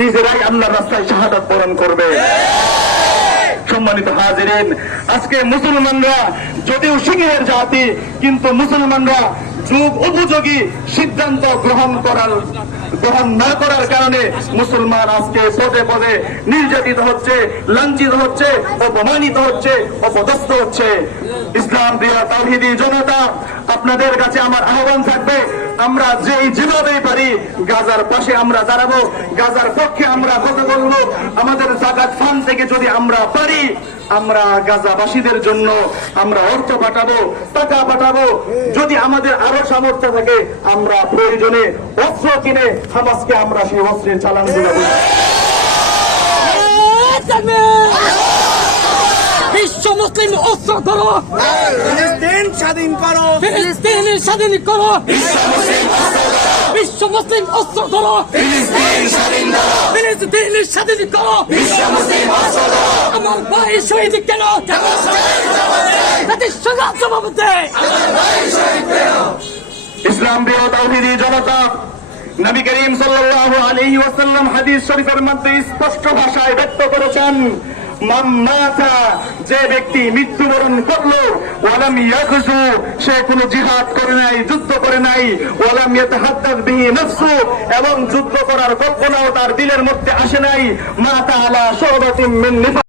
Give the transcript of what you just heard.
নিজেরাই আল্লাহর রাস্তায় শাহাদাত বরণ করবে। সম্মানিত হাজিরিন, আজকে মুসলমানরা যদিও সিংহের জাতি, কিন্তু মুসলমানরা যুগ উপযোগী সিদ্ধান্ত গ্রহণ না করার কারণে মুসলমান আজকে পদে পদে নির্যাতিত হচ্ছে, লাঞ্ছিত হচ্ছে, অপমানিত হচ্ছে, অপদস্থ হচ্ছে। ইসলাম প্রিয় তাওহীদি জনতা, আপনাদের কাছে আমার আহ্বান থাকবে, আমরা যেভাবে পারি গাজার পাশে আমরা দাঁড়াবো, গাজার পক্ষে আমরা কথা বলবো। আমাদের যাকাত ফান্ড থেকে যদি আমরা পারি, আমরা গাজাবাসীদের জন্য আমরা অর্থ পাঠাবো, টাকা পাঠাবো। যদি আমাদের আরো সামর্থ্য থাকে, আমরা প্রয়োজনে অস্ত্র কিনে হামাসকে আমরা সেই অস্ত্রের চালান দিলাম। বিশ্ব মুসলিম অস্ত্র ধরো, ফিলিস্তিন স্বাধীন করো, ফিলিস্তিন স্বাধীন করো, বিশ্ব মুসলিম অস্ত্র ধরো, ফিলিস্তিন স্বাধীন করো, আমার ভাই শহীদ কেন জাতিসংঘ জবাব দেয়। ইসলাম প্রিয় তাওহীদি জনতা, নবী করিম সাল্লাল্লাহু আলাইহি ওয়াসাল্লাম হাদিস শরীফের মধ্যে স্পষ্ট ভাষায় ব্যক্ত করেছেন, মান মাতা, যে ব্যক্তি মৃত্যুবরণ করলো, ওয়ালাম ইয়াগজু, সে কোনো জিহাদ করে নাই, যুদ্ধ করে নাই, ওয়ালাম ইয়াতাহাদ্দাস বিহি নাফসু, এবং যুদ্ধ করার কল্পনাও তার দিলের মধ্যে আসে নাই, মাতা আলা শুবাতিন মিন নিফাক।